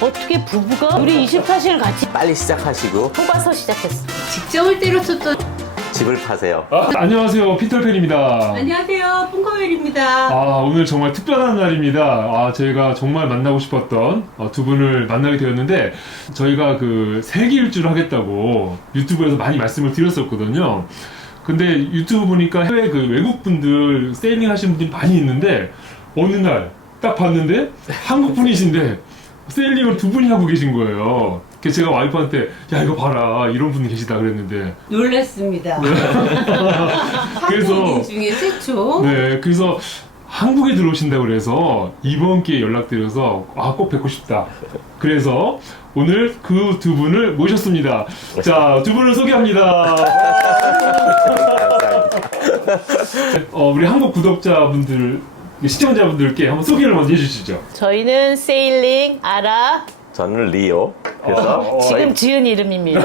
어떻게 부부가 우리 24시간 같이 빨리 시작하시고 뽑아서 시작했어. 직장을 때려쳤던. 집을 파세요. 안녕하세요, 피터팬입니다. 안녕하세요, 뽕커웰입니다. 오늘 정말 특별한 날입니다. 저희가 정말 만나고 싶었던 두 분을 만나게 되었는데, 저희가 그 세계 일주를 하겠다고 유튜브에서 많이 말씀을 드렸었거든요. 근데 유튜브 보니까 해외 그 외국 분들 세일링 하시는 분들이 많이 있는데, 어느 날 딱 봤는데 한국 분이신데 세일링을 두 분이 하고 계신 거예요. 그래서 제가 와이프한테 야 이거 봐라 이런 분이 계시다 그랬는데 놀랐습니다. 그래서 한국인 중에 최초. 네, 그래서 한국에 들어오신다고 그래서 이번 기회에 연락드려서 꼭 뵙고 싶다. 그래서 오늘 그 두 분을 모셨습니다. 자, 두 분을 소개합니다. 우리 한국 구독자분들, 시청자분들께 한번 소개를 먼저 해주시죠. 저희는 세일링 아라 저는 리오. 그래서 지금 지은 이름입니다.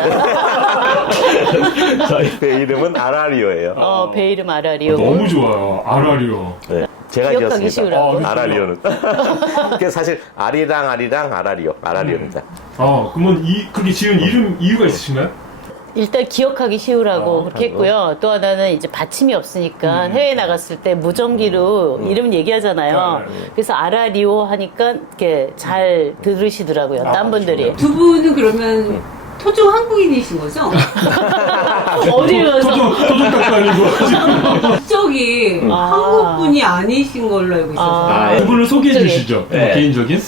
저희 이름은 아라리오예요. 배 이름 아라리오. 너무 좋아요. 아라리오. 네, 제가 기억하기 지었습니다. 쉬우라고. 아라리오는. 그래서 사실 아리랑 아라리오입니다. 그러면 그렇게 지은 이유가 있으신가요? 일단 기억하기 쉬우라고 그렇게 했고요. 또 하나는 이제 받침이 없으니까 해외에 나갔을 때 무전기로 이름 얘기하잖아요. 그래서 아라리오 하니까 이렇게 잘 들으시더라고요. 딴 분들이. 두 분은 그러면 토종 한국인이신 거죠? 어딜 가서 토종닭도 아니고. 국적이 한국 분이 아니신 걸로 알고 있어서. 두 분을 소개해 주시죠. 네. 개인적인.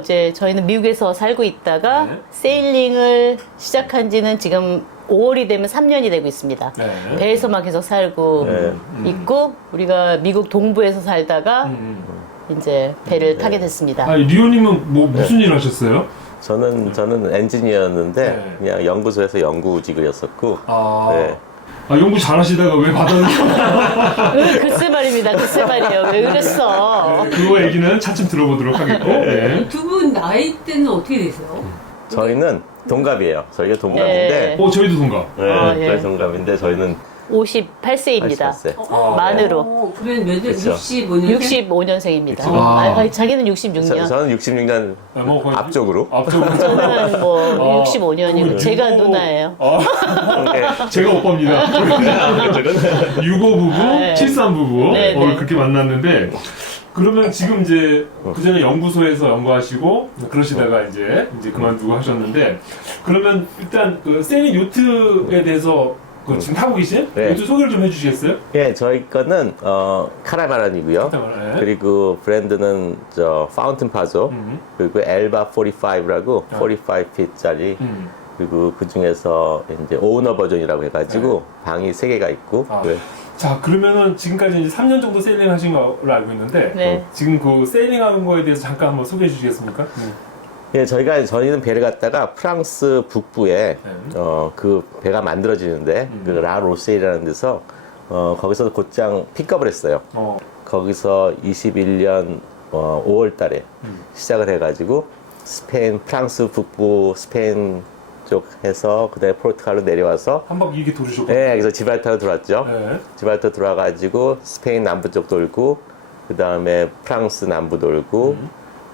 이제 저희는 미국에서 살고 있다가 세일링을 시작한 지는 지금 5월이 되면 3년이 되고 있습니다. 네. 배에서 막 계속 살고 있고, 우리가 미국 동부에서 살다가 이제 배를 타게 됐습니다. 리오님은 무슨 일 하셨어요? 저는 엔지니어였는데 네. 그냥 연구소에서 연구직이었었고. 네. 연구 잘하시다가 왜 받았는지. 글쎄 말입니다. 글쎄 말이에요. 왜 그랬어? 그거 얘기는 차츰 들어보도록 하겠고. 네. 두 분 나이대는 어떻게 되세요? 저희는 동갑이에요. 저희가 동갑인데. 저희도 동갑. 네, 예. 저희 동갑인데 저희는 58세입니다. 88세. 만으로. 그러면 몇 년? 그쵸. 65년? 65년생입니다. 그쵸. 자기는 66년. 저는 66년 거의 앞쪽으로. 앞쪽으로. 저는 뭐 65년이고 제가 누나예요. 네. 제가 오빠입니다. 65 부부, 네. 73 부부. 네, 네. 그렇게 만났는데. 그러면 지금 이제 그전에 연구소에서 연구하시고 그러시다가 이제 그만두고 하셨는데, 그러면 일단 그 세일링 요트에 대해서 지금 타고 계신 네. 요트 소개를 좀 해주시겠어요? 예, 저희 거는 카라바란이고요. 카라바란. 그리고 브랜드는 파운틴 파조. 그리고 엘바 45라고 45핏짜리. 그리고 그 중에서 이제 오너 버전이라고 해가지고 방이 3개가 있고. 네. 자, 그러면은 지금까지 이제 3년 정도 세일링 하신 걸로 알고 있는데, 네. 지금 그 세일링 하는 거에 대해서 잠깐 한번 소개해 주시겠습니까? 예, 저희는 배를 갖다가 프랑스 북부에 그 배가 만들어지는데 그 라로세이라는 데서 거기서 곧장 픽업을 했어요. 거기서 21년 5월 달에 시작을 해가지고 프랑스 북부 스페인 쪽 해서 그다음에 포르투갈로 내려와서 한 바퀴 이렇게 도주셨고. 네, 그래서 지발타로 들어왔죠. 네. 지발타 들어와가지고 스페인 남부 쪽 돌고 그 다음에 프랑스 남부 돌고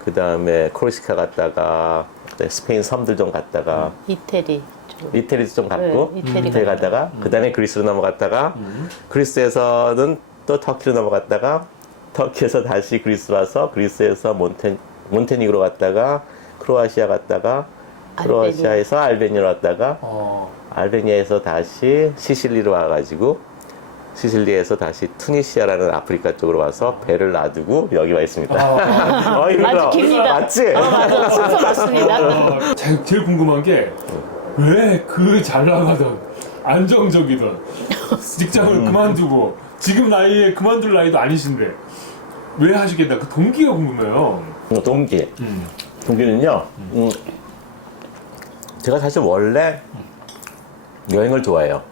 그 다음에 코르시카 갔다가 스페인 섬들 좀 갔다가 이태리. 이태리도 좀 갔고 네, 이태리 이태리 갔다가 그 다음에 그리스로 넘어갔다가 그리스에서는 또 터키로 넘어갔다가 터키에서 다시 그리스 와서 그리스에서 몬테니그로 갔다가 크로아시아 갔다가 크로아시아에서 알베니아로 왔다가 알베니아에에서 다시 시실리로 와가지고 시실리에서 다시 투니시아라는 아프리카 쪽으로 와서 배를 놔두고 여기 와 있습니다. 아주 깁니다. 맞지? 맞아. 순서 맞습니다. 제일 궁금한 게, 왜 그 잘 나가던, 안정적이던 직장을 그만두고, 지금 나이에 그만둘 나이도 아니신데, 왜 하시게 됐나? 그 동기가 궁금해요. 동기는요, 제가 사실 원래 여행을 좋아해요.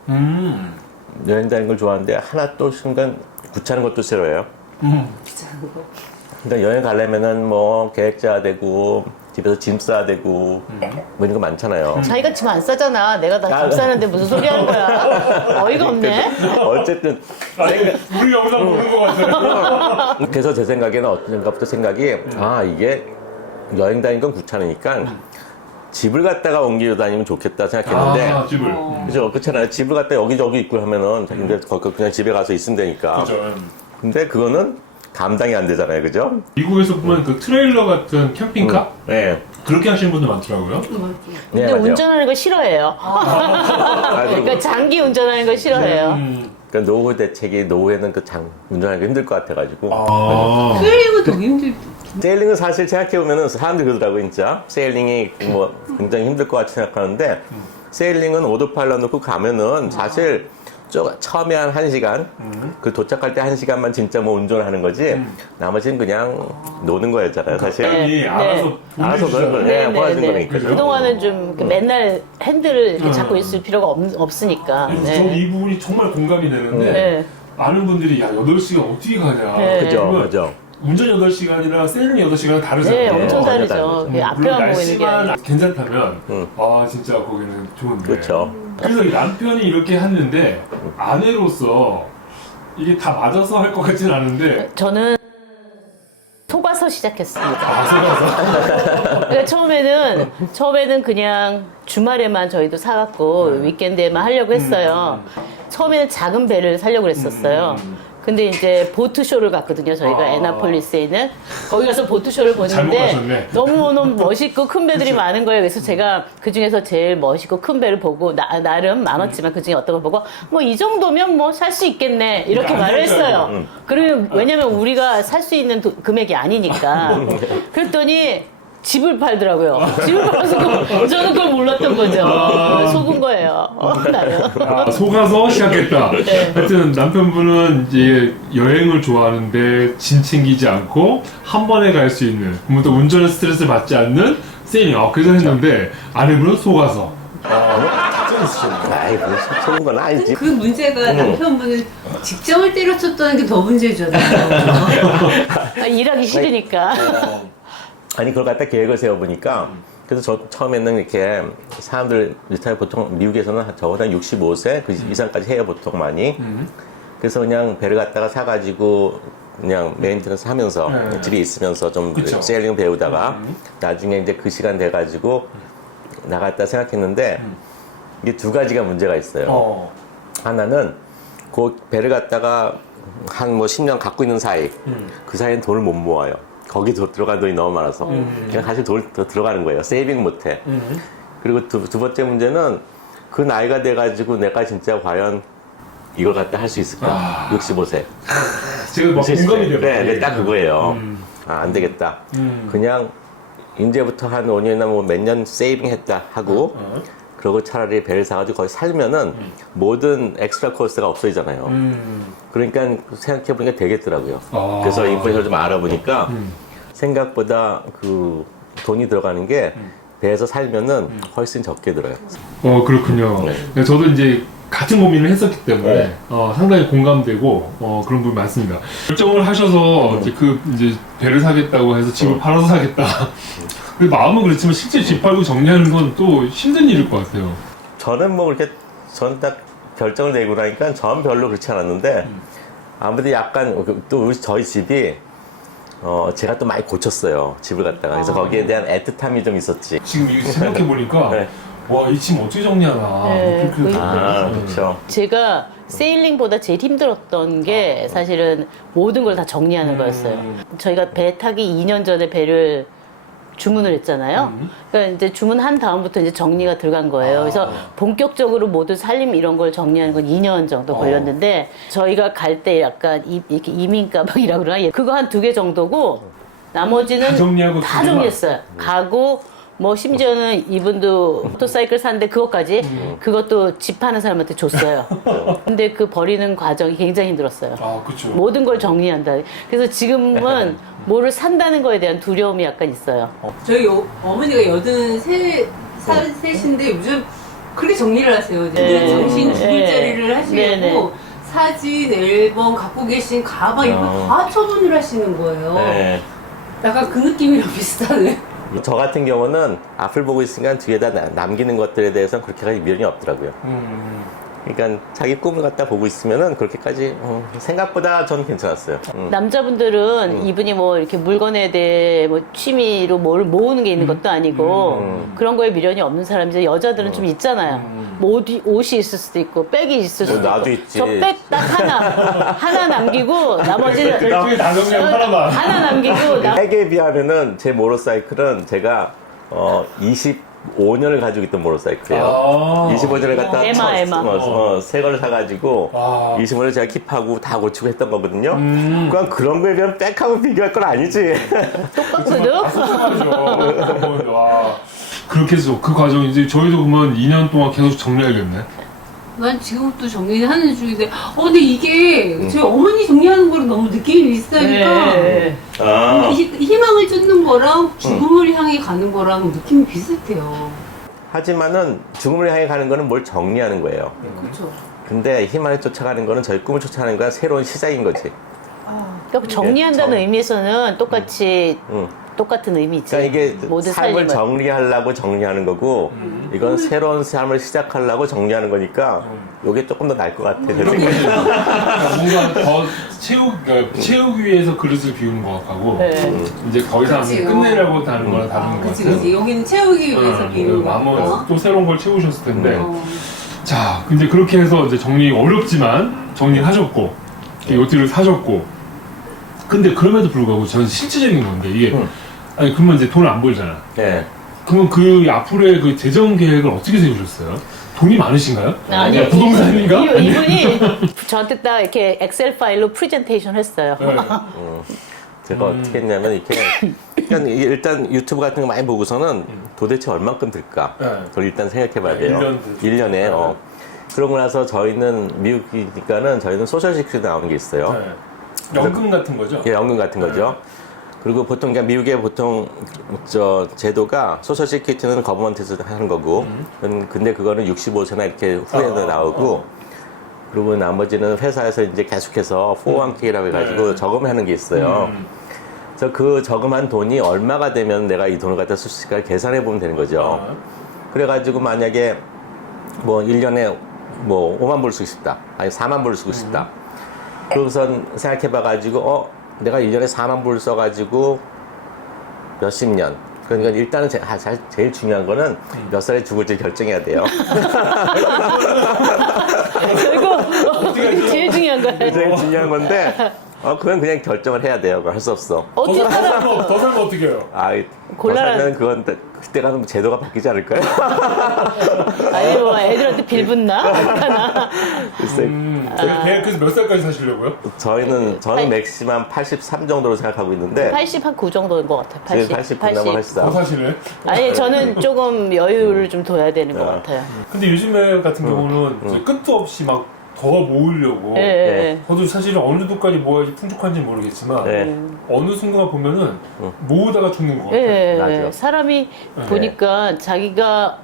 여행 다니는 걸 좋아하는데 하나 또 순간 귀찮은 것도 싫어해요. 그러니까 여행 가려면은 뭐 계획 짜야 되고 집에서 짐 싸야 되고 뭐 이런 거 많잖아요. 자기가 짐 안 싸잖아. 내가 다 짐 싸는데 무슨 소리 하는 거야. 어이가 없네. 어쨌든 우리 영상 보는 것 같아요. 그래서 제 생각에는 어떤 생각부터 생각이 이게 여행 다니는 건 귀찮으니까 집을 갖다가 옮겨 다니면 좋겠다 생각했는데 아, 집을. 그죠? 그렇잖아요. 집을 갖다 여기저기 있고 하면은 근데 거기 그냥 집에 가서 있으면 되니까. 그죠. 근데 그거는 감당이 안 되잖아요. 그죠? 미국에서 보면 그 트레일러 같은 캠핑카? 네. 그렇게 하시는 분들 많더라고요. 근데 맞아요. 운전하는 거 싫어해요. 그러니까 장기 운전하는 거 싫어해요. 그러니까 노후 대책이 노후에는 운전하기 힘들 것 같아가지고. 아. 세일링은 더 힘들죠. 세일링은 사실 생각해보면은 사람들이 그러더라고요, 진짜. 세일링이 뭐 굉장히 힘들 것 같이 생각하는데, 세일링은 오토파일럿 놓고 가면은 사실 처음에 한 1시간, 그 도착할 때 1시간만 진짜 뭐 운전을 하는 거지, 나머지는 그냥 노는 거였잖아요, 사실. 이 알아서 알아서 노는 거예요. 네, 네, 포함진 네, 네. 거니까. 그동안은 좀 맨날 핸들을 이렇게 잡고 있을 필요가 없으니까. 저는 이 부분이 정말 공감이 되는데 네. 많은 분들이 야 8시간 어떻게 가냐. 네. 그죠, 그러면 그죠. 운전 8시간이랑 세일링 8시간은 다르잖아요. 네, 엄청 완전 다르죠. 다르죠. 그게 앞에만 물론 보이는 게 날씨만 아니라. 괜찮다면 응. 아 진짜 거기는 좋은데. 그렇죠. 그래서 이 남편이 이렇게 했는데 아내로서 이게 다 맞아서 할 것 같진 않은데 저는 속아서 시작했습니다. 아 속아서 그러니까 처음에는 그냥 주말에만 저희도 사갖고 위켄드에만 하려고 했어요. 처음에는 작은 배를 사려고 했었어요. 근데 이제 보트쇼를 갔거든요. 저희가 아. 애나폴리스에 있는 거기 가서 보트쇼를 잘못 보는데 가셨네. 너무 멋있고 큰 배들이 많은 거예요. 그래서 제가 그 중에서 제일 멋있고 큰 배를 보고 나름 많았지만 그 중에 어떤 걸 보고 뭐 이 정도면 뭐 살 수 있겠네 이렇게 말을 했어요. 그러면 왜냐면 우리가 살 수 있는 금액이 아니니까. 그랬더니 집을 팔더라고요. 집을 팔아서 저는 그걸 몰랐던 거죠. 속은 거예요. 나는. 아, 속아서 시작했다. 네. 하여튼 남편분은 이제 여행을 좋아하는데 짐 챙기지 않고 한 번에 갈 수 있는, 그러면 또 운전 스트레스 받지 않는 세일링. 그래서 했는데 아내분은 속아서. 작전 있으셨네요. 아이, 뭐, 속은 건 아니지. 그 문제가 남편분은 직장을 때려쳤다는 게 더 문제잖아요. 일하기 싫으니까. 아니 그걸 갖다 계획을 세워보니까 그래서 저 처음에는 이렇게 사람들 리타이어 보통 미국에서는 적어도 한 65세 그 이상까지 해요 보통 많이. 그래서 그냥 배를 갖다가 사가지고 그냥 메인테너ન્스 하면서 네. 집에 있으면서 좀 그쵸. 세일링 배우다가 나중에 이제 그 시간 돼가지고 나갔다 생각했는데 이게 두 가지가 문제가 있어요. 하나는 그 배를 갖다가 한 뭐 10년 갖고 있는 사이 그 사이엔 돈을 못 모아요. 거기 들어간 돈이 너무 많아서 그냥 사실 돈 더 들어가는 거예요. 세이빙 못해. 그리고 두 번째 문제는 그 나이가 돼가지고 내가 진짜 과연 이걸 갖다 할 수 있을까? 65세. 제가 막 공감이 돼요. 네, 딱 그거예요. 안 되겠다. 그냥 이제부터 한 5년이나 뭐 몇 년 세이빙 했다 하고 그러고 차라리 배를 사가지고 거기 살면은 모든 엑스트라 코스트가 없어지잖아요. 그러니까 생각해보니까 되겠더라고요. 아. 그래서 인포메이션을 좀 알아보니까 생각보다 그 돈이 들어가는 게 배에서 살면은 훨씬 적게 들어요. 그렇군요. 네. 저도 이제 같은 고민을 했었기 때문에 상당히 공감되고 그런 부분이 많습니다. 결정을 하셔서 이제 배를 사겠다고 해서 집을 팔아서 사겠다. 근데 마음은 그렇지만 실제 집 팔고 정리하는 건 또 힘든 일일 것 같아요. 저는 뭐 그렇게 전 딱 결정을 내고 나니까 전 별로 그렇지 않았는데 아무래도 약간 또 저희 집이 제가 또 많이 고쳤어요. 집을 갖다가. 그래서 거기에 대한 애틋함이 좀 있었지. 지금 이거 생각해보니까 네. 와, 이 짐 어떻게 정리하나. 네, 그렇게 그렇죠. 제가 세일링보다 제일 힘들었던 게 사실은 모든 걸 다 정리하는 거였어요. 저희가 배 타기 2년 전에 배를 주문을 했잖아요. 그러니까 이제 주문한 다음부터 이제 정리가 들어간 거예요. 그래서 본격적으로 모든 살림 이런 걸 정리하는 건 2년 정도 걸렸는데 저희가 갈 때 약간 이렇게 이민 가방이라고 그러나 그거 한 2개 정도고 나머지는 다 정리하고 다 두 개만? 정리했어요. 가고 뭐 심지어는 이분도 모터사이클 샀는데 그것까지 그것도 집 파는 사람한테 줬어요. 근데 그 버리는 과정이 굉장히 힘들었어요. 그쵸. 모든 걸 정리한다. 그래서 지금은 뭐를 산다는 거에 대한 두려움이 약간 있어요. 저희 어머니가 83살이신데 요즘 그렇게 정리를 하세요. 네. 정신 죽을 네. 자리를 하시려고 네. 사진, 앨범, 갖고 계신 가방 이거 다 처분을 하시는 거예요. 네. 약간 그 느낌이랑 비슷하네. 저 같은 경우는 앞을 보고 있으니까 뒤에다 남기는 것들에 대해서는 그렇게까지 미련이 없더라고요. 그러니까 자기 꿈을 갖다 보고 있으면은 그렇게까지 생각보다 저는 괜찮았어요. 남자분들은 이분이 뭐 이렇게 물건에 대해 뭐 취미로 뭘 모으는 게 있는 것도 아니고 그런 거에 미련이 없는 사람이죠. 여자들은 좀 있잖아요. 뭐 옷이 있을 수도 있고 백이 있을 수도 있고. 나도 있지. 저 백 딱 하나 남기고 나머지는 백중에 다 정리하면 하나만. 하나 남기고 핵에 비하면은 제 모tor사이클은 제가 25년을 가지고 있던 모tor사이클이에요. 25년을 갖다 에마. 새 걸 사가지고 와. 25년을 제가 킵하고 다 고치고 했던 거거든요. 그런 거에 비하면 백하고 비교할 건 아니지. 똑같거든. 맞아. 와. 그렇게 해서 그 과정 이제 저희도 그러면 2년 동안 계속 정리해야겠네. 난 지금부터 정리하는 중인데, 근데 이게 저희 어머니 정리하는 거랑 너무 느낌이 비슷하니까 네. 희망을 쫓는 거랑 죽음을 향해 가는 거랑 느낌이 비슷해요. 하지만은 죽음을 향해 가는 거는 뭘 정리하는 거예요. 그렇죠. 근데 희망을 쫓아가는 거는 저희 꿈을 쫓아가는 거야 새로운 시작인 거지. 그러니까 정리한다는 의미에서는 똑같이 똑같은 의미지. 그러니까 이게 모든 삶을 살림을. 정리하려고 정리하는 거고 이건 새로운 삶을 시작하려고 정리하는 거니까 이게 조금 더 나을 것 같아. 내 생각에. 뭔가 더 채우기 위해서 그릇을 비우는 것 같고 네. 이제 더 이상 그치, 끝내려고 하는 거랑 다른 것 그치, 같아요. 그치. 여기는 채우기 위해서 비우는 마음은 거고. 또 새로운 걸 채우셨을 텐데. 자, 이제 그렇게 해서 이제 정리 어렵지만 정리하셨고 요트를 사셨고. 근데 그럼에도 불구하고 저는 실질적인 건데 이게 아니 그러면 이제 돈을 안 벌잖아. 네. 그러면 그 앞으로의 그 재정 계획을 어떻게 세우셨어요? 돈이 많으신가요? 아니요. 부동산인가? 이분이 저한테 딱 이렇게 엑셀 파일로 프레젠테이션 했어요. 네. 제가 어떻게 했냐면 이렇게 일단 유튜브 같은 거 많이 보고서는 도대체 얼만큼 들까? 네. 그걸 일단 생각해 봐야 네, 돼요. 1년에. 그러고 나서 저희는 미국이니까는 저희는 소셜 시큐리티 나오는 게 있어요. 네. 연금 같은 거죠? 예, 연금 같은 거죠. 그리고 보통 그냥 미국의 보통 저 제도가 소셜 시큐리티는 거버먼트에서 하는 거고, 근데 그거는 65세나 이렇게 후에도 나오고, 그리고 나머지는 회사에서 이제 계속해서 401k라고 해가지고 저금하는 게 있어요. 그래서 그 저금한 돈이 얼마가 되면 내가 이 돈을 갖다 쓸 수 있을까 계산해 보면 되는 거죠. 그래가지고 만약에 뭐 1년에 뭐 5만 불 쓰고 싶다, 아니 4만 불 쓰고 싶다. 그러고선 생각해봐가지고 내가 1년에 4만 불 써가지고 몇십 년. 그러니까 일단은 제일 중요한 거는 몇 살에 죽을지 결정해야 돼요. 그리고 제일 중요한 거예요. 제일 중요한 건데 그건 그냥 결정을 해야 돼요. 그걸 할 수 없어. 어떻게 살아? 더 살면 어떻게 해요? 더 살면 그건 그때 가면 제도가 바뀌지 않을까요? 아니 뭐 애들한테 빌붙나? 어떡하나? 글쎄, 그래서 몇 살까지 사시려고요? 저는 맥시멈 83 정도로 생각하고 있는데 80 한 9 정도인 것 같아요. 80. 80 넘어 더 하시다. 사시네? 아니 저는 조금 여유를 좀 둬야 되는 것 같아요. 근데 요즘에 같은 경우는 이제 끝도 없이 막 더 모으려고 예, 예. 저도 사실은 어느 정도까지 모아야지 풍족한지 모르겠지만 네. 어느 순간 보면은 모으다가 죽는 것 같아요. 예, 맞아. 사람이 보니까 자기가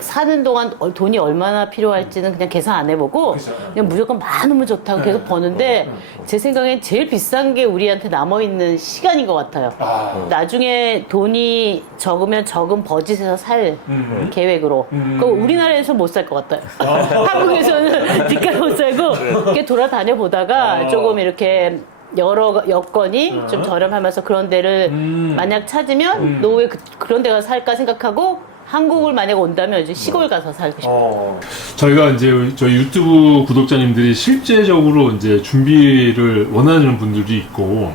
사는 동안 돈이 얼마나 필요할지는 그냥 계산 안 해보고 그죠. 그냥 무조건 많으면 좋다고 계속 버는데 제 생각엔 제일 비싼 게 우리한테 남아있는 시간인 것 같아요. 나중에 돈이 적으면 적은 버짓에서 살 계획으로. 그거 우리나라에서 못 살 것 같아요. 한국에서는 니까 못 살고 이렇게 돌아다녀 보다가 조금 이렇게 여러 여건이 좀 저렴하면서 그런 데를 만약 찾으면 노후에 그런 데가 살까 생각하고 한국을 만약 온다면 이제 시골 가서 살고 싶어요. 저희가 이제 저희 유튜브 구독자님들이 실제적으로 이제 준비를 원하는 분들이 있고,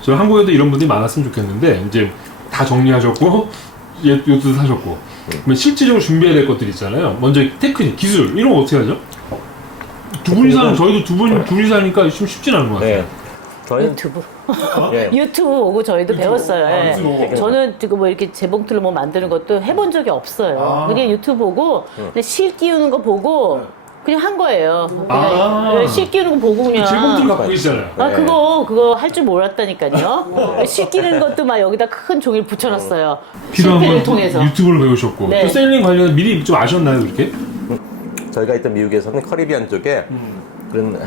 저희 한국에도 이런 분들이 많았으면 좋겠는데, 이제 다 정리하셨고, 요트도 사셨고, 그러면 실질적으로 준비해야 될 것들이 있잖아요. 먼저 테크닉, 기술, 이런 거 어떻게 하죠? 두 분이 사는, 저희도 둘이 사니까 좀 쉽진 않은 것 같아요. 네. 저희는 유튜브. 예. 유튜브 오고 저희도 배웠어요. 예. 유튜브 오고. 저는 지금 뭐 이렇게 재봉틀로 뭐 만드는 것도 해본 적이 없어요. 그냥 유튜브 보고 그냥 실 끼우는 거 보고 그냥 한 거예요. 그냥 실 끼우는 거 보고 그냥. 질봉들 갖고 계시잖아요. 아 그거 할 줄 몰랐다니까요. 실 끼는 것도 막 여기다 큰 종이를 붙여놨어요. 필요한 실패를 건 통해서. 유튜브를 배우셨고, 네. 또 세일링 관련 미리 좀 아셨나요, 그렇게? 저희가 있던 미국에서는 커리비안 쪽에 그런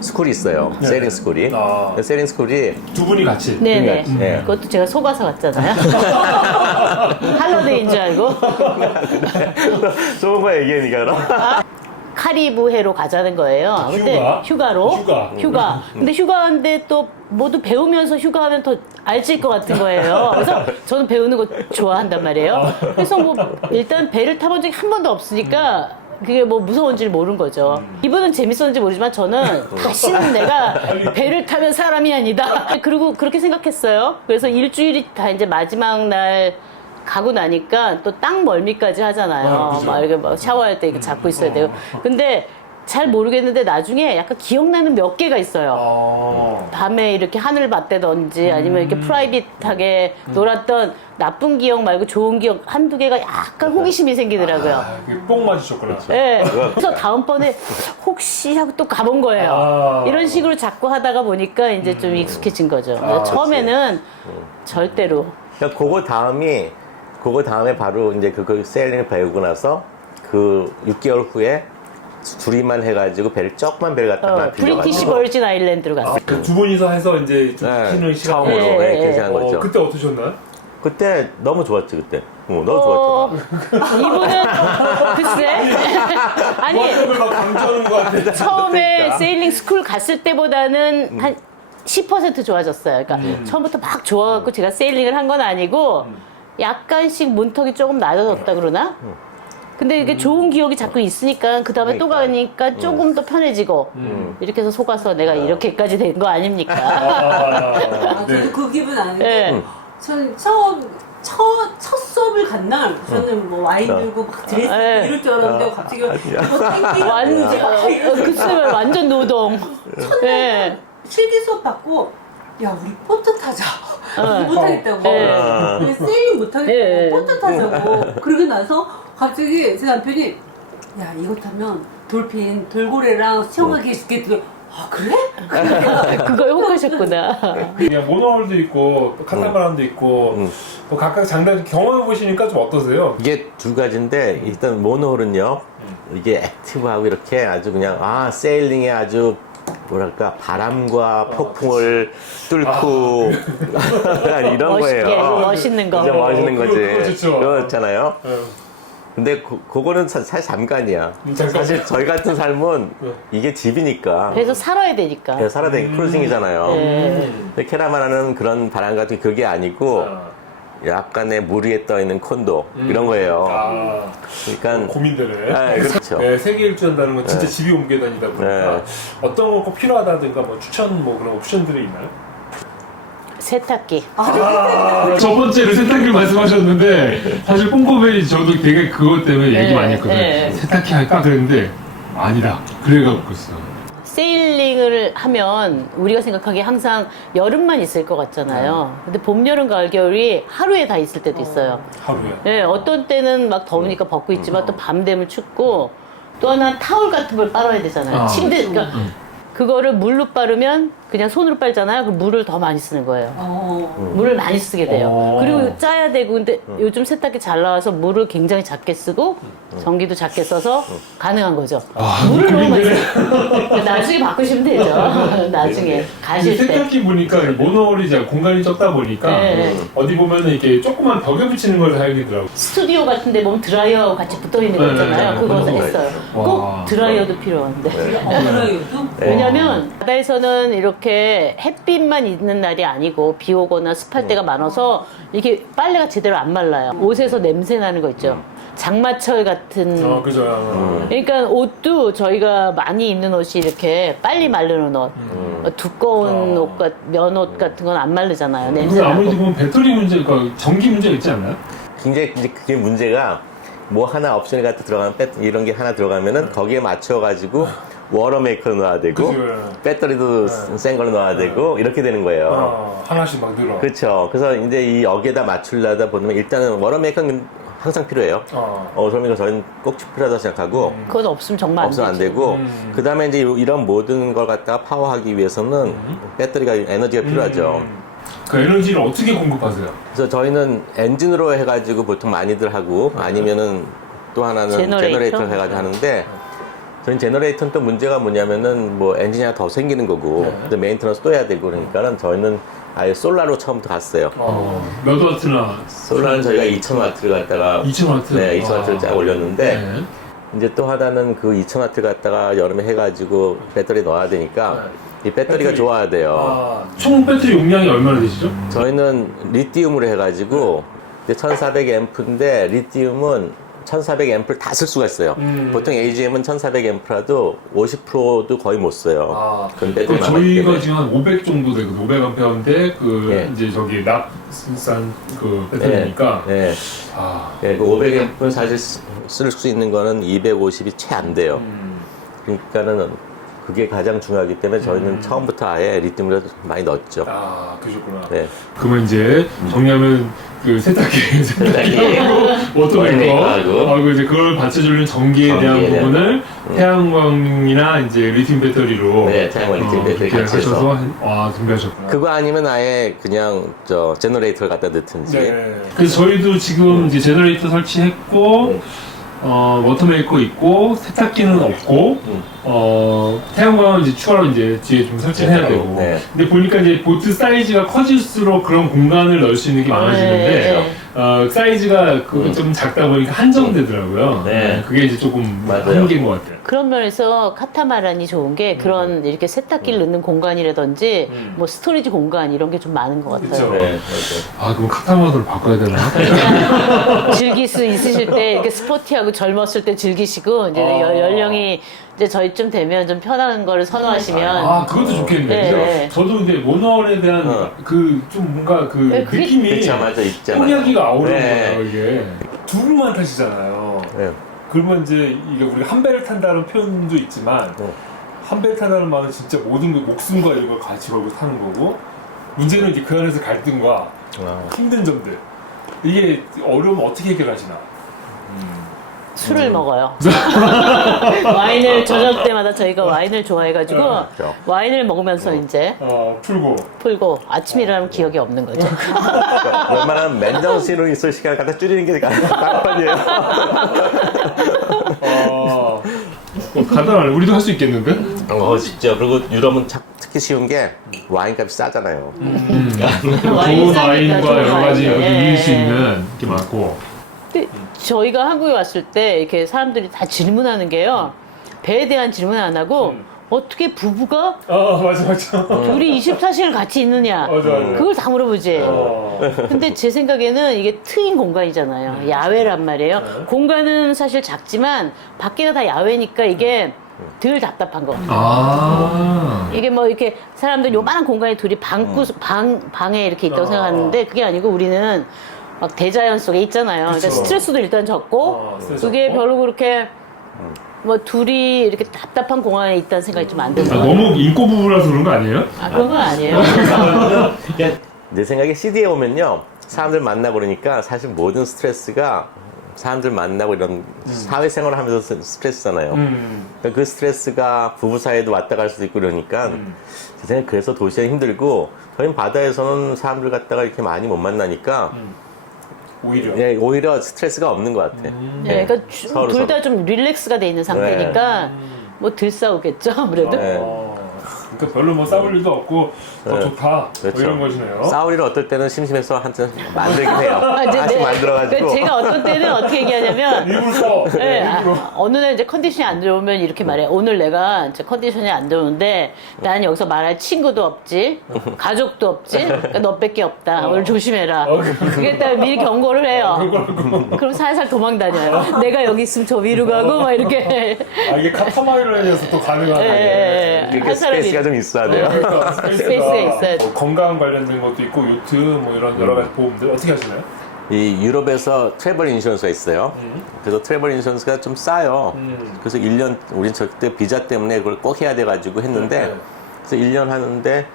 스쿨이 있어요. 네. 세일링 스쿨이. 아. 세일링 스쿨이 두 분이 같이. 네네. 네. 그것도 제가 속아서 갔잖아요. 할러데이인 줄 알고. 좋은 거 얘기하니까 그럼. 카리브해로 가자는 거예요. 근데 휴가로. 휴가. 근데 휴가인데 또 모두 배우면서 휴가하면 더 알질 것 같은 거예요. 그래서 저는 배우는 거 좋아한단 말이에요. 그래서 뭐 일단 배를 타본 적이 한 번도 없으니까 그게 뭐 무서운지를 모르는 거죠. 이분은 재밌었는지 모르지만 저는 다시는 내가 배를 타면 사람이 아니다. 그리고 그렇게 생각했어요. 그래서 일주일이 다 이제 마지막 날 가고 나니까 또 땅 멀미까지 하잖아요. 그죠. 막 이렇게 막 샤워할 때 이렇게 잡고 있어야 돼요. 근데 잘 모르겠는데 나중에 약간 기억나는 몇 개가 있어요. 밤에 이렇게 하늘 봤다든지 아니면 이렇게 프라이빗하게 놀았던 나쁜 기억 말고 좋은 기억 한두 개가 약간 호기심이 생기더라고요. 뽕 맞으셨구나. 네. 그래서 다음번에 혹시 하고 또 가본 거예요. 이런 식으로 자꾸 하다가 보니까 이제 좀 익숙해진 거죠. 그래서 처음에는 절대로. 그러니까 그거 다음에 바로 이제 그 세일링을 배우고 나서 그 6개월 후에 둘이만 해가지고 조그만 배를 갖다가 브리티시 버진 아일랜드로 갔어요. 그 두 분이서 해서 이제 좀 네, 쉬는 시간. 처음으로 계산한 거죠. 그때 어떠셨나요? 그때 너무 좋았지 그때. 너무 좋았잖아. 이분은 글쎄 아니 그걸 막 강조하는 것 같아. 처음에 그러니까. 세일링 스쿨 갔을 때보다는 한 10% 좋아졌어요. 그러니까 처음부터 막 좋아갖고 제가 세일링을 한 건 아니고 약간씩 문턱이 조금 낮아졌다 그러나? 근데 이게 좋은 기억이 자꾸 있으니까 그 다음에 또 가니까 조금 더 편해지고 이렇게 해서 속아서 내가 이렇게까지 된 거 아닙니까? 저도 그 기분 아는데 네. 저는 첫 수업을 간 날 저는 뭐 와인 들고 막 드레스 네. 이럴 줄 알았는데 갑자기 이거 땡기고 완전 글쎄 완전 노동. 네. 실기 수업 받고 야 우리 보트 타자 못하겠다고 네. 우리 세일링 못하겠다고 네. 보트 타자고 그러고 나서 갑자기 제 남편이 야 이거 타면 돌핀 돌고래랑 수영하기 쉽게 아 그래? 그거에 혹하셨구나. 그냥 모노홀도 있고 또 카타마란도 있고 또 각각 장단 경험해 보시니까 좀 어떠세요? 이게 두 가지인데 일단 모노홀은요 이게 액티브하고 이렇게 아주 그냥 세일링에 아주 뭐랄까 바람과 폭풍을 뚫고 이런 멋있게, 거예요. 멋있는 거. 진짜 멋있는 거지. 그거 좋죠. 그렇잖아요. 근데 그거는 사실 잠깐이야. 잠깐. 사실 저희 같은 삶은 이게 집이니까. 그래서 살아야 되니까. 그래서 살아야 되니까 크루징이잖아요. 근데 캐나마라는 그런 바람 같은 그게 아니고 약간의 물 위에 떠 있는 콘도 이런 거예요. 그러니까 고민되네. 네, 그렇죠. 네, 세계 일주한다는 건 진짜 집이 옮겨 다니다 보니까 네. 어떤 거 꼭 필요하다든가 뭐 추천 뭐 그런 옵션들이 있나요? 세탁기. 첫 번째로 세탁기를 말씀하셨는데 사실 뽕고벨이 저도 되게 그것 때문에 얘기 많이 했거든요. 네. 세탁기 할까 그랬는데 아니다. 그래갖고 있어. 세일링을 하면 우리가 생각하기에 항상 여름만 있을 것 같잖아요. 근데 봄, 여름, 가을, 겨울이 하루에 다 있을 때도 있어요. 하루에. 네, 어떤 때는 막 더우니까 벗고 있지만 또 밤 되면 춥고 또 하나 타올 같은 걸 빨아야 되잖아요. 침대, 그러니까 그거를 물로 빠르면 그냥 손으로 빨잖아요. 그럼 물을 더 많이 쓰는 거예요. 물을 많이 쓰게 돼요. 그리고 짜야 되고 근데 요즘 세탁기 잘 나와서 물을 굉장히 작게 쓰고 전기도 작게 써서 가능한 거죠. 물을 너무 많이 써요. 나중에 바꾸시면 되죠. 나중에 가실 때. 세탁기 보니까 모노홀이 이제 공간이 적다 보니까 네. 어디 보면은 이렇게 조그만 벽에 붙이는 걸 사용하더라고. 스튜디오 같은 데 보면 드라이어 같이 붙어 있는 거 있잖아요. 네, 그거 네. 했어요. 와. 꼭 드라이어도 필요한데. 드라이어도? 왜냐면 바다에서는 이렇게 햇빛만 있는 날이 아니고 비 오거나 습할 때가 많아서 이게 빨래가 제대로 안 말라요. 옷에서 냄새 나는 거 있죠. 장마철 같은. 그죠. 그러니까 옷도 저희가 많이 입는 옷이 이렇게 빨리 마르는 옷, 두꺼운 면옷 같은 건 안 마르잖아요. 냄새 근데 아무래도 나고. 보면 배터리 문제, 그러니까 전기 문제가 있지 않나요? 굉장히 이제 그게 문제가 뭐 하나 옵션이 갖다 들어가면 이런 게 하나 들어가면은 거기에 맞춰가지고 워터메이커 넣어야 되고 그치. 배터리도 센 걸 넣어야 되고 이렇게 되는 거예요. 하나씩 막 늘어. 그렇죠. 그래서 이제 이 여기에다 맞추려다 보면 일단은 워터메이커는 항상 필요해요. 워터메이커 저희는 꼭 필요하다고 생각하고 그건 없으면 정말 안 없으면 안 되지. 되고 그 다음에 이제 이런 모든 걸 갖다가 파워하기 위해서는 배터리가 에너지가 필요하죠. 그 에너지를 어떻게 공급하세요? 그래서 저희는 엔진으로 해가지고 보통 많이들 하고 아니면은 또 하나는 제너레이터 해가지고 하는데 저희 제너레이터는 또 문제가 뭐냐면은 뭐 엔진이 하나 더 생기는 거고 근데 메인테너ンス또 해야 되고 그러니까는 저희는 아예 솔라로 처음부터 갔어요. 몇 와트나? 솔라는 저희가 2000와트를 갖다가 2000와트? 네, 2000와트를 쫙 올렸는데 이제 또 하나는 그 2000와트 갖다가 여름에 해가지고 배터리 넣어야 되니까 이 배터리가 배터리. 좋아야 돼요. 총 배터리 용량이 얼마나 되시죠? 저희는 리튬으로 해가지고 1400A인데 리튬은 1400A를 다 쓸 수가 있어요. 보통 AGM은 1400A라도 50%도 거의 못 써요. 근데 그럼 저희가 지금 한 500 정도 되고 500A인데 그 예. 이제 저기 납산 그 배터리니까 네. 아, 네, 그 500A는 사실 쓸 수 있는 거는 250이 채 안 돼요. 그러니까는 그게 가장 중요하기 때문에 저희는 처음부터 아예 리튬을 많이 넣었죠. 아 그러셨구나. 네. 그러면 이제 정리하면 그 세탁기하고 워터메이커 하고 이제 그걸 받쳐주는 전기에 대한 전기에 대한 부분을 태양광이나 이제 리튬 배터리로 네, 태양광 리튬 배터리 그렇게 같이 해서. 하셔서 준비하셨구나. 그거 아니면 아예 그냥 저 제너레이터를 갖다 넣든지. 네. 그래서 저희도 지금 이제 제너레이터 설치했고 워터메이커 있고 세탁기는 없고 태양광은 이제 추가로 이제 뒤에 좀 설치해야 되고. 네. 근데 보니까 이제 보트 사이즈가 커질수록 그런 공간을 넣을 수 있는 게 많아지는데 사이즈가 좀 작다 보니까 한정되더라고요. 네. 그게 이제 조금 맞아요. 한계인 것 같아요. 그런 면에서 카타마란이 좋은 게 그런 이렇게 세탁기를 넣는 공간이라든지 뭐 스토리지 공간 이런 게 좀 많은 것 같아요. 그쵸. 네, 맞아요. 아 그럼 카타마라를 바꿔야 되나? 즐길 수 있으실 때 이렇게 스포티하고 젊었을 때 즐기시고 이제 연령이 이제 저희쯤 되면 좀 편한 거를 선호하시면 아 그것도 좋겠네요. 네, 그죠? 네. 저도 근데 모노월에 대한 그 좀 뭔가 그 네, 그게- 느낌이 그쵸, 맞아, 있잖아요. 혼야기가 아우르는 네. 거예요 이게. 두루만 타시잖아요. 네. 그러면 이제 이게 우리가 한 배를 탄다는 표현도 있지만 한 배를 탄다는 말은 진짜 모든 거 목숨과 이런 걸 같이 걸고 타는 거고 문제는 이제 그 안에서 갈등과 힘든 점들 이게 어려우면 어떻게 해결하시나? 술을 먹어요. 와인을 저녁 때마다 저희가 와인을 좋아해가지고 그렇죠. 와인을 먹으면서 이제 풀고 풀고 아침 일어나면 기억이 없는 거죠. 그러니까 웬만하면 맨정신으로 있을 시간을 갖다 줄이는 게 깜빡이에요. 간단하네. 우리도 할 수 있겠는데? 쉽죠. 그리고 유럽은 특히 쉬운 게 와인값이 싸잖아요. 와인 좋은 싸니까 와인과 좋은 여러 가지 와인. 누릴 수 예. 있는 게 많고. 근데 저희가 한국에 왔을 때 이렇게 사람들이 다 질문하는 게요. 배에 대한 질문 안 하고 어떻게 부부가 맞아. 둘이 24시간 같이 있느냐. 맞아. 그걸 다 물어보지. 근데 제 생각에는 이게 트인 공간이잖아요. 야외란 말이에요. 공간은 사실 작지만 밖에가 다 야외니까 이게 덜 답답한 거 같아요. 이게 뭐 이렇게 사람들 요만한 공간에 둘이 방에 이렇게 있다고 생각하는데 그게 아니고 우리는 막 대자연 속에 있잖아요. 그러니까 그쵸. 스트레스도 일단 적고 스트레스 그게 적고. 별로 그렇게 뭐 둘이 이렇게 답답한 공간에 있다는 생각이 좀 안 드는 것 같아요. 너무 인고 부부라서 그런 거 아니에요? 아, 그런 건 아니에요. 내 생각에 CD에 오면요. 사람들 만나고 그러니까 사실 모든 스트레스가 사람들 만나고 이런 사회생활을 하면서 스트레스잖아요. 그러니까 그 스트레스가 부부 사이에도 왔다 갈 수도 있고 그러니까 제 생각에 그래서 도시에 힘들고 저희는 바다에서는 사람들 갖다가 이렇게 많이 못 만나니까 오히려. 예, 오히려 스트레스가 없는 것 같아. 네, 그러니까 서로 둘 다 좀 릴렉스가 돼 있는 상태니까 뭐 들 싸우겠죠 아무래도. 네. 그러니까 별로 뭐 싸울 일도 없고 더 좋다. 그렇죠. 뭐 이런 것이네요. 싸울 일 어떨 때는 심심해서 한잔 만들긴 해요. 이제 하나씩 만들어가지고. 그러니까 제가 어떤 때는 어떻게 얘기하냐면 일부러 써. 네, 일부러. 어느 날 이제 컨디션이 안 좋으면 이렇게 말해. 오늘 내가 이제 컨디션이 안 좋은데 난 여기서 말할 친구도 없지, 가족도 없지, 그러니까 너밖에 없다. 오늘 조심해라. 그게 딱 미리 경고를 해요. 그럼 살살 도망 다녀요. 내가 여기 있으면 저 위로 가고 막 이렇게. 이게 카타마이런에서 또 가능하네. 예. 그러니까 한 사람이 스페이스가 좀 있어야 돼요. 스페이스가 있어야 돼. 건강 관련된 것도 있고 요트 뭐 이런 여러 가지 보험들 어떻게 하시나요? 이 유럽에서 트래블 인슈런스가 있어요. 그래서 트래블 인슈런스가 좀 싸요. 그래서 1년, 우린 저때 비자 때문에 그걸 꼭 해야 돼가지고 했는데, 네. 그래서 1년 하는데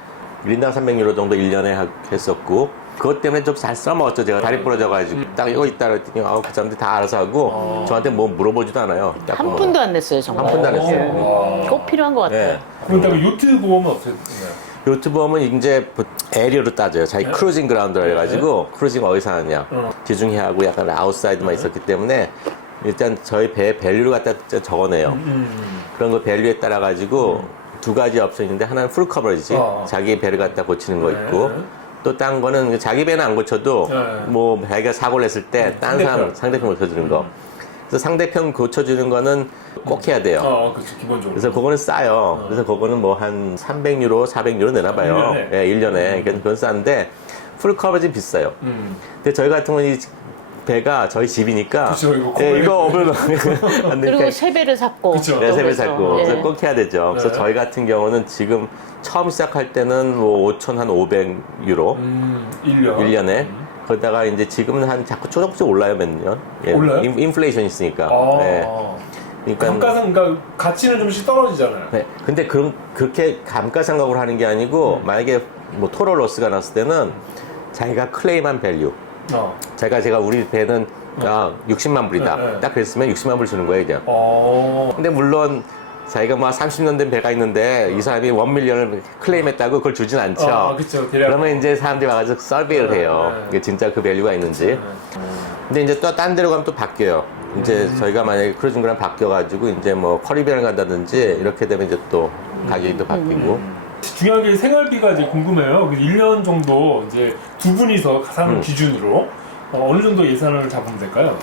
1인당 300유로 정도 1년에 했었고, 그것 때문에 좀 잘 써먹었죠. 제가 다리 부러져가지고. 딱 이거 있다 그랬더니, 그 사람들이 다 알아서 하고, 저한테 뭐 물어보지도 않아요. 딱 한 뭐. 푼도 안 냈어요 정말. 한 푼도 안 했어요. 꼭 필요한 것 같아요. 예. 그렇다면 요트 보험은 어떻게 되나요? 요트 보험은 이제 에리어로 따져요. 자기 크루징 그라운드라 해가지고 크루징 어디서 하느냐. 지중해하고 약간 아웃사이드만 있었기 때문에 일단 저희 배 밸류를 갖다 적어내요. 그런 거 밸류에 따라 가지고 두 가지 옵션이 있는데 하나는 풀 커버리지. 자기 배를 갖다 고치는 거 있고 또 딴 거는 자기 배는 안 고쳐도 네. 뭐 자기가 사고를 했을 때 딴 사람 상대편 고쳐주는 거. 그래서 상대편 고쳐주는 거는 꼭 해야 돼요. 그렇죠. 기본적으로. 그래서 그거는 싸요. 그래서 그거는 뭐 한 300유로, 400유로 내나 봐요. 1년에? 예, 1년에. 그러니까 그건 싼데 풀 커버지 비싸요. 근데 저희 같은 경우는 이 배가 저희 집이니까 그쵸, 이거 예, 이거 없으면 안 되니까 그리고 세배를 샀고. 그쵸. 네, 세배 그래서, 샀고 예. 그래서 꼭 해야 되죠. 그래서 네. 저희 같은 경우는 지금 처음 시작할 때는 뭐 5,500유로 1년. 1년에 그러다가 이제 지금은 한 자꾸 조금씩 올라요 몇 년. 예, 올라요? 인플레이션 있으니까. 네. 그러니까 감가상가 가치는 좀씩 떨어지잖아요. 네. 근데 그렇게 감가상각으로 하는 게 아니고 만약에 뭐 토럴 로스가 났을 때는 자기가 클레임한 밸류. 제가 우리 배는 60만 불이다. 네, 네. 딱 그랬으면 60만 불 주는 거예요, 그냥. 근데 물론 자기가 뭐 30년 된 배가 있는데 이 사람이 1밀리언을 클레임했다고 그걸 주진 않죠. 그쵸. 그러면 이제 사람들이 와가지고 서비를 해요. 네. 이게 진짜 그 밸류가 있는지. 근데 이제 또 딴 데로 가면 또 바뀌어요. 이제 저희가 만약에 크루즈 중간에 바뀌어가지고 이제 뭐 커리비안을 간다든지 이렇게 되면 이제 또 가격이 또 바뀌고. 중요한 게 생활비가 이제 궁금해요. 1년 정도 이제 두 분이서 사는 기준으로 어느 정도 예산을 잡으면 될까요?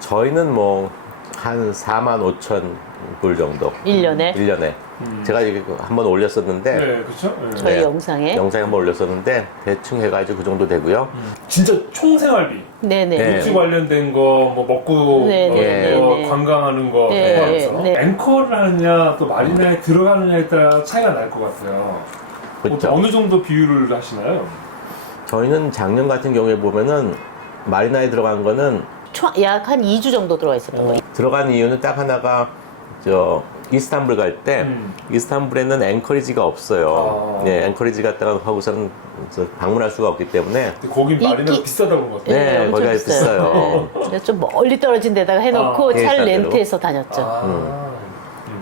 저희는 뭐 한 4만 5천 불 정도. 1년에 1년에. 제가 이게 한번 올렸었는데 네, 그렇죠. 저희 네. 영상에. 영상에 한번 올렸었는데 대충 해가지고 그 정도 되고요. 진짜 총 생활비. 네네. 네. 육지 관련된 거, 뭐 먹고 네, 네, 뭐 네. 관광하는 거 네, 포함해서 네. 앵커를 하느냐 또 마리나에 들어가느냐에 따라 차이가 날 것 같아요. 그렇죠. 어느 정도 비율을 하시나요? 저희는 작년 같은 경우에 보면은 마리나에 들어간 거는 약 한 2주 정도 들어가 있었던 거예요. 들어간 이유는 딱 하나가 저 이스탄불 갈 때 이스탄불에는 앵커리지가 없어요. 예, 앵커리지 갔다가 하고서는 방문할 수가 없기 때문에 근데 거기 마리나가 이- 비싸다고 그런 것 같아요. 네, 엄청 거기가 비싸요. 네. 좀 멀리 떨어진 데다가 해놓고 예, 차를 싼 데로. 렌트해서 다녔죠.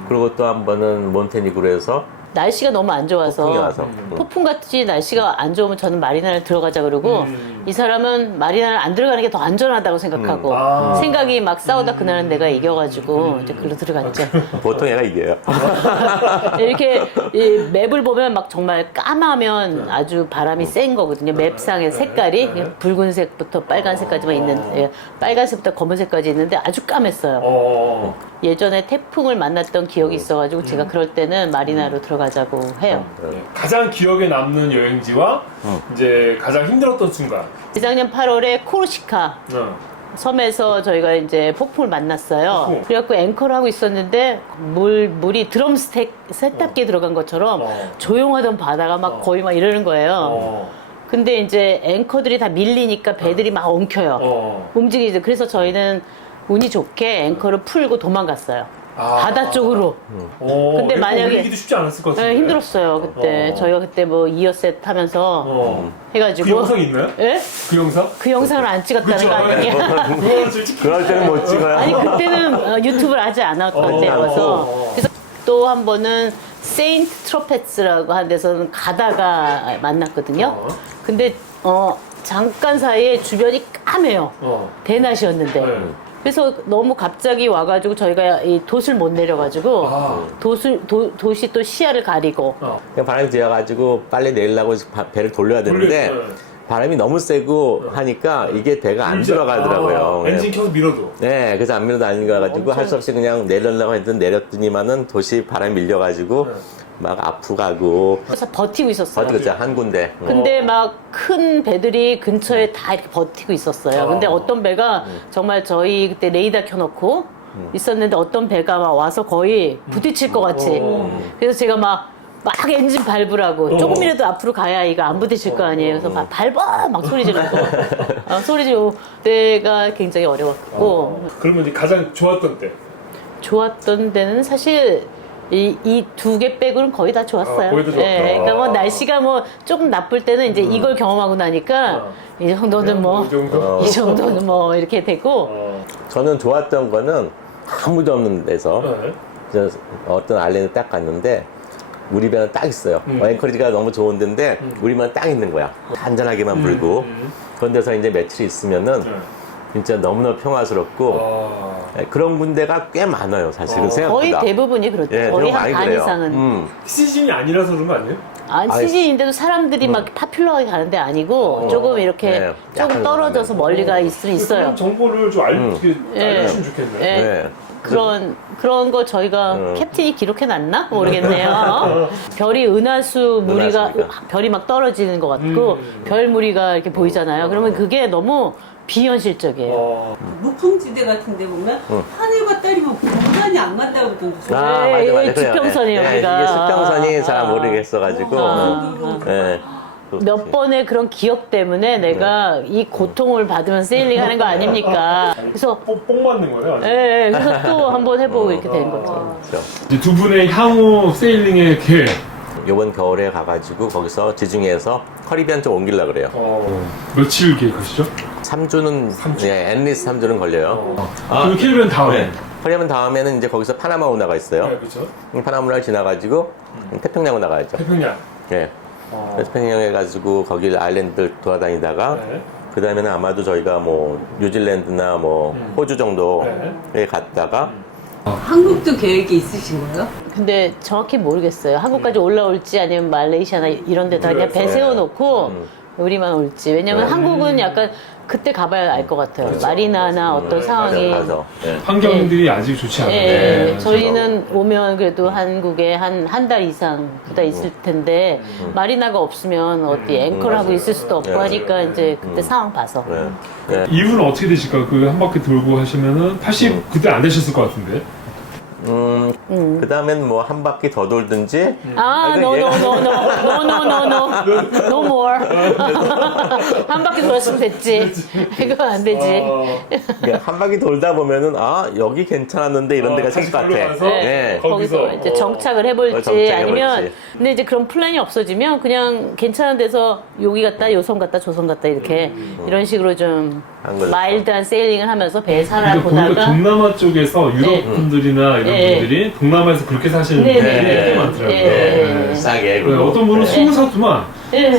그리고 또 한 번은 몬테니그로에서 날씨가 너무 안 좋아서 폭풍이 와서 폭풍같이 날씨가 안 좋으면 저는 마리나를 들어가자 그러고 이 사람은 마리나를 안 들어가는 게 더 안전하다고 생각하고 생각이 막 싸우다 그날은 내가 이겨가지고 이제 글로 들어갔죠. 보통 얘가 이겨요. 이렇게 이 맵을 보면 막 정말 까마면 아주 바람이 센 거거든요. 맵상의 색깔이 붉은색부터 빨간색까지만 있는 빨간색부터 검은색까지 있는데 아주 까맸어요. 예전에 태풍을 만났던 기억이 있어가지고 제가 그럴 때는 마리나로 들어가자고 해요. 네. 가장 기억에 남는 여행지와 이제 가장 힘들었던 순간. 재작년 8월에 코르시카 섬에서 저희가 이제 폭풍을 만났어요. 폭풍. 그래갖고 앵커를 하고 있었는데 물이 드럼스택 세탁기에 들어간 것처럼 조용하던 바다가 막 거의 막 이러는 거예요. 근데 이제 앵커들이 다 밀리니까 배들이 막 엉켜요. 움직이죠. 그래서 저희는 운이 좋게 앵커를 풀고 도망갔어요. 바다 쪽으로. 근데 만약에- 올리기도 쉽지 않았을 것 같아요. 네, 힘들었어요 그때. 저희가 그때 뭐 이어셋 하면서 해가지고. 그 영상이 있나요? 예? 그 영상? 그 영상을 안 찍었다는 그쵸. 거 아니에요? 그거는 솔직히 그럴 때는 못 찍어요. 아니 그때는 유튜브를 아직 안 나왔던 때여서. 그래서 또 한 번은 세인트 트로페츠라고 하는 데서는 가다가 만났거든요. 근데 잠깐 사이에 주변이 까매요. 대낮이었는데. 네. 그래서 너무 갑자기 와가지고 저희가 이 돛을 못 내려가지고 돛이 또 시야를 가리고 그냥 바람이 들어가지고 빨리 내리려고 배를 돌려야 되는데 바람이 너무 세고 하니까 이게 배가 안 들어가더라고요. 엔진 켜서 밀어도. 네, 그래서 안 밀어도 안 가가지고 할 수 없이 그냥 내려려고 했더니 내렸더니만은 도시 바람이 밀려가지고 막 앞으로 가고 그래서 버티고 있었어요. 어떻게 한 군데. 근데 막 큰 배들이 근처에 다 이렇게 버티고 있었어요. 근데 어떤 배가 정말 저희 그때 레이더 켜놓고 있었는데 어떤 배가 막 와서 거의 부딪힐 것 같이. 그래서 제가 막 엔진 밟으라고 조금이라도 앞으로 가야 이거 안 부딪힐 거 아니에요. 그래서 막 밟아 막 소리 지르고 소리 지르고 그때가 굉장히 어려웠고 그러면 이제 가장 좋았던 때. 좋았던 데는 사실 이 두 개 빼고는 거의 다 좋았어요. 거의 다 좋았다. 그러니까 뭐 날씨가 뭐 조금 나쁠 때는 이제 이걸 경험하고 나니까 이 정도는 뭐 이 정도? 이 정도는 뭐 이렇게 되고 저는 좋았던 거는 아무도 없는 데서 네. 저 어떤 아일랜드 딱 갔는데 우리 배는 딱 있어요. 앵커리지가 너무 좋은 데인데 우리만 딱 있는 거야. 안전하게만 불고 그런 데서 이제 며칠 있으면은 진짜 너무너무 평화스럽고 그런 군데가 꽤 많아요. 사실은 거의 생각보다. 대부분이 그렇죠. 예, 거의 좀 한 많이 반 그래요. 이상은 시즌이 아니라서 그런 거 아니에요? 시즌인데도 사람들이 막 파퓰러하게 가는 데 아니고 조금 이렇게 네. 조금 약간 떨어져서 멀리가 있으면 있어요. 그런 정보를 좀 알려주시면 예. 좋겠네요. 예. 네. 그런 거 저희가 캡틴이 기록해놨나 모르겠네요. 별이 은하수 무리가 은하수니까. 별이 막 떨어지는 것 같고 별 무리가 이렇게 보이잖아요. 그러면 그게 너무 비현실적이에요. 높은 지대 같은 데 보면 하늘과 따리면 공간이 안 맞다고 그러던데. 아, 네, 맞아, 이게 맞아. 그래요. 지평선이에요, 네, 우리가. 이게 수평선이 잘 아. 모르겠어가지고. 네. 몇 번의 그런 기억 때문에 내가 이 고통을 받으면 세일링 하는 거 아닙니까? 그래서 뽕 맞는 거예요. 예, 그래서 또 한번 해보고 이렇게 된 거죠. 그렇죠. 이제 두 분의 향후 세일링의 계획. 요번 겨울에 가가지고 거기서 지중해에서 커리비안 쪽 옮기려고 그래요. 며칠 계획하시죠? 3주는, 네, 앤리스 3주는 걸려요. 그 캐리비안 다음에. 네. 커리비안 다음에는 이제 거기서 파나마 운하가 있어요. 그렇죠. 파나마 운하를 지나가지고 태평양 운하가야죠. 태평양. 예. 그래서 태평양 해가지고 거길 아일랜드를 돌아다니다가 네. 그 다음에는 아마도 저희가 뭐 뉴질랜드나 뭐 호주 정도에 갔다가 한국도 계획이 있으신 거예요? 근데 정확히 모르겠어요. 한국까지 올라올지 아니면 말레이시아나 이런 데다 그냥 배 세워놓고 우리만 올지. 왜냐면 한국은 약간 그때 가봐야 알 것 같아요. 마리나나 어떤 상황이. 맞아. 예. 환경들이 아직 좋지 않은데. 예, 저희는 오면 그래도 한국에 한 달 이상 그다 있을 텐데 마리나가 없으면 어디 앵커를 하고 있을 수도 없고 하니까 이제 그때 상황 봐서. 네. 네. 이후는 어떻게 되실까? 그 한 바퀴 돌고 하시면은 80 그때 안 되셨을 것 같은데. 그 다음엔 뭐 한 바퀴 더 돌든지. 아, 그 no, no, 얘가- no, no, no, no, no, no, no more. 한 바퀴 돌았으면 됐지. 이거 안 되지. 한 바퀴 돌다 보면은 아 여기 괜찮았는데 이런 데가 다시 있을 것 같아. 돌아가서? 네. 거기서 거기서, 이제 정착을 해볼지 정착해볼지. 아니면 근데 이제 그런 플랜이 없어지면 그냥 괜찮은 데서 여기 갔다 요섬 갔다 조섬 갔다 이렇게 이런 식으로 좀 한 걸로. 마일드한 세일링을 하면서 배 그러니까 보니까 살아보다가 동남아 쪽에서 유럽 네. 분들이나 이런 네. 분들이 동남아에서 그렇게 사시는 네, 분들이 네, 꽤 네. 많더라고요. 네. 싸게. 네, 그리고. 어떤 분은 네. 20살도만 네.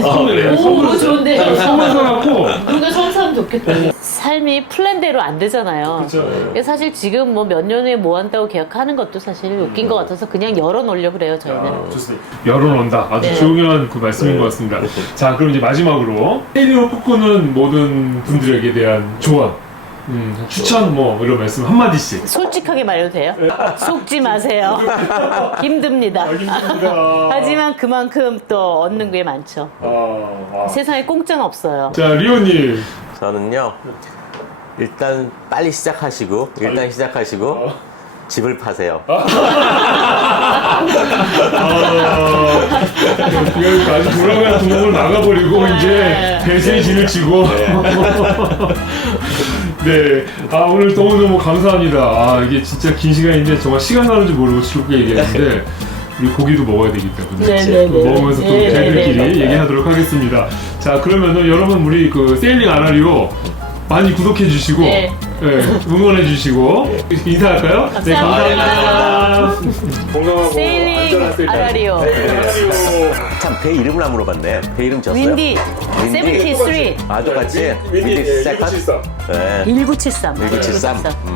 오, 좋은데. 선물 사갖고 그러니까 처음 사면 좋겠다. 삶이 플랜대로 안 되잖아요. 그쵸. 그래서 사실 지금 뭐 몇 년 후에 뭐 한다고 계약하는 것도 사실 웃긴 것 같아서 그냥 열어놓으려고 그래요, 저희는. 좋습니다. 열어놓는다. 아주 네. 중요한 그 말씀인 것 같습니다. 자, 그럼 이제 마지막으로 세일링을 꿈꾸는 모든 분들에게 대한 조언, 추천 뭐 이런 말씀 한마디씩. 솔직하게 말해도 돼요? 속지 마세요. 힘듭니다. 힘듭니다. 하지만 그만큼 또 얻는 게 많죠. 세상에 공짜는 없어요. 자, 리오님. 저는요 일단 빨리 시작하시고 집을 파세요. 이거 아주 돌아가는 구멍을 막아버리고 이제 배수의 진을 치고. 네. 아, 오늘 너무너무 감사합니다. 아, 이게 진짜 긴 시간인데 정말 시간 가는 줄 모르고 즐겁게 얘기했는데 우리 고기도 먹어야 되기 때문에 네네네. 먹으면서 또 네네네. 저희들끼리 얘기하도록 하겠습니다. 자, 그러면은 여러분 우리 그 세일링 아라리오 많이 구독해 주시고 네. 응원해 주시고 인사할까요? 네, 감사합니다. 감사합니다. 건강하고 세일링 안전한 세일링. 아라리오. 참 배 이름을 안 물어봤네. 배 이름 지었어요? 윈디 73 아 똑같이. 윈디 세컨. 1973. 네. 1973. 1973.